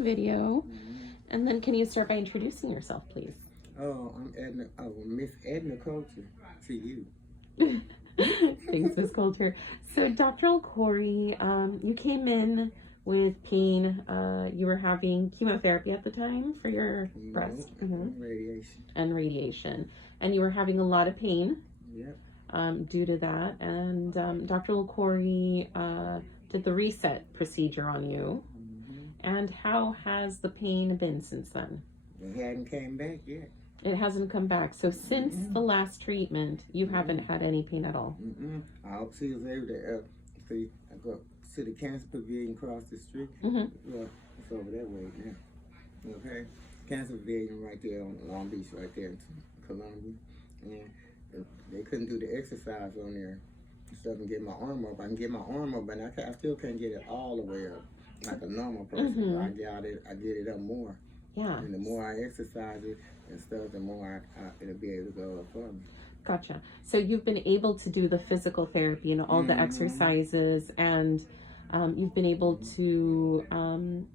video. And then can you start by introducing yourself, please? Oh, I'm Edna. Oh, Miss Edna Colter to you. Thanks, Miss Colter. So, Dr. Corey, you came in with pain. You were having chemotherapy at the time for your breast. Radiation. And radiation. And you were having a lot of pain. Yep. Due to that. And Dr. Corey did the reset procedure on you. And how has the pain been since then? It hadn't came back yet. It hasn't come back. So since the last treatment, you haven't had any pain at all? I see was able to see. I go to the cancer pavilion across the street. Well, it's over that way now. Okay, cancer pavilion right there on Long Beach, right there in Columbia, and they couldn't do the exercise on there and stuff and get my arm up. I can get my arm up, but I still can't get it all the way up like a normal person. I get it up more. Yeah. And the more I exercise it and stuff, the more it'll be able to go up for me. Gotcha. So you've been able to do the physical therapy and all the exercises, and you've been able to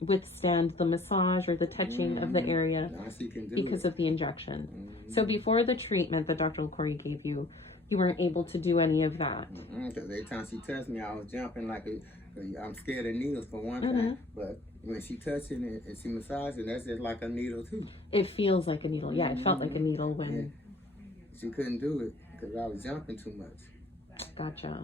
withstand the massage or the touching of the area because of the injection. So before the treatment that Dr. Corey gave you, you weren't able to do any of that. Because every time she touched me, I was jumping like I'm scared of needles for one thing, but when she touching it and she massaging, that's just like a needle too. It feels like a needle. Yeah, it felt like a needle when... Yeah. She couldn't do it because I was jumping too much. Gotcha.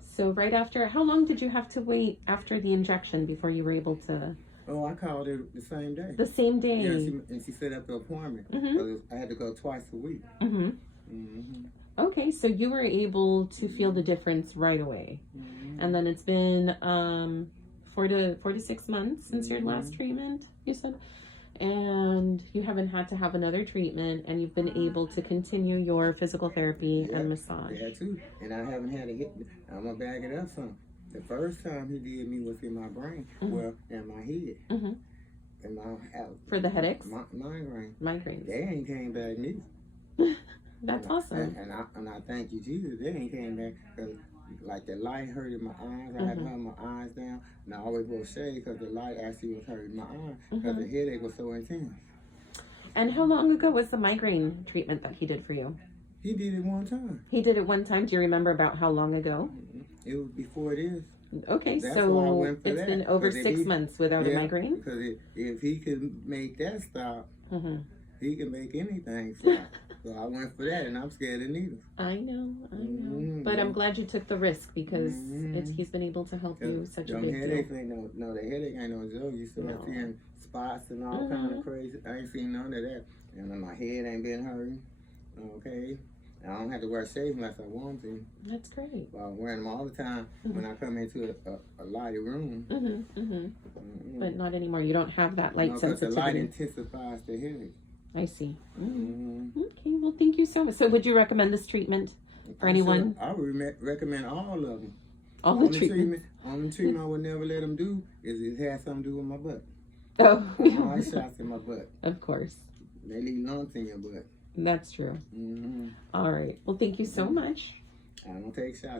So right after, how long did you have to wait after the injection before you were able to... Oh, I called her the same day. The same day? Yeah, and she set up the appointment. I had to go twice a week. Okay, so you were able to feel the difference right away. And then it's been 4 to 6 months since your last treatment, you said? And you haven't had to have another treatment, and you've been able to continue your physical therapy and massage. Yeah, too. And I haven't had a hit. I'm going to bag it up some. The first time he did me was in my brain, well, in my head. In my house. For the headaches? Migraine. Migraines. They ain't came back neither. That's awesome. And I thank you, Jesus. They ain't came back because, like, the light hurted my eyes. I had to have my eyes down. And I always wore shade because the light actually was hurting my eyes because the headache was so intense. And how long ago was the migraine treatment that he did for you? He did it one time. He did it one time. Do you remember about how long ago? It was before this. Okay, that's so it's been over 6 months without a migraine? Because if he could make that stop, he can make anything stop. So I went for that, and I'm scared of needles. I know. But I'm glad you took the risk because he's been able to help you such a big headache deal. No, the headache ain't no joke. You start seeing spots and all kind of crazy. I ain't seen none of that. And then my head ain't been hurting. Okay. I don't have to wear shades unless I want to. That's great. But I'm wearing them all the time when I come into a lighted room. But not anymore. You don't have that light sensitivity. The light intensifies the headache. I see. Okay, well, thank you so much. So would you recommend this treatment for anyone? I would recommend all of them. All the treatment? Only treatment I would never let them do is it has something to do with my butt. Oh. My shots in my butt. Of course. They leave lumps in your butt. That's true. All right. Well, thank you so much. I don't take shots.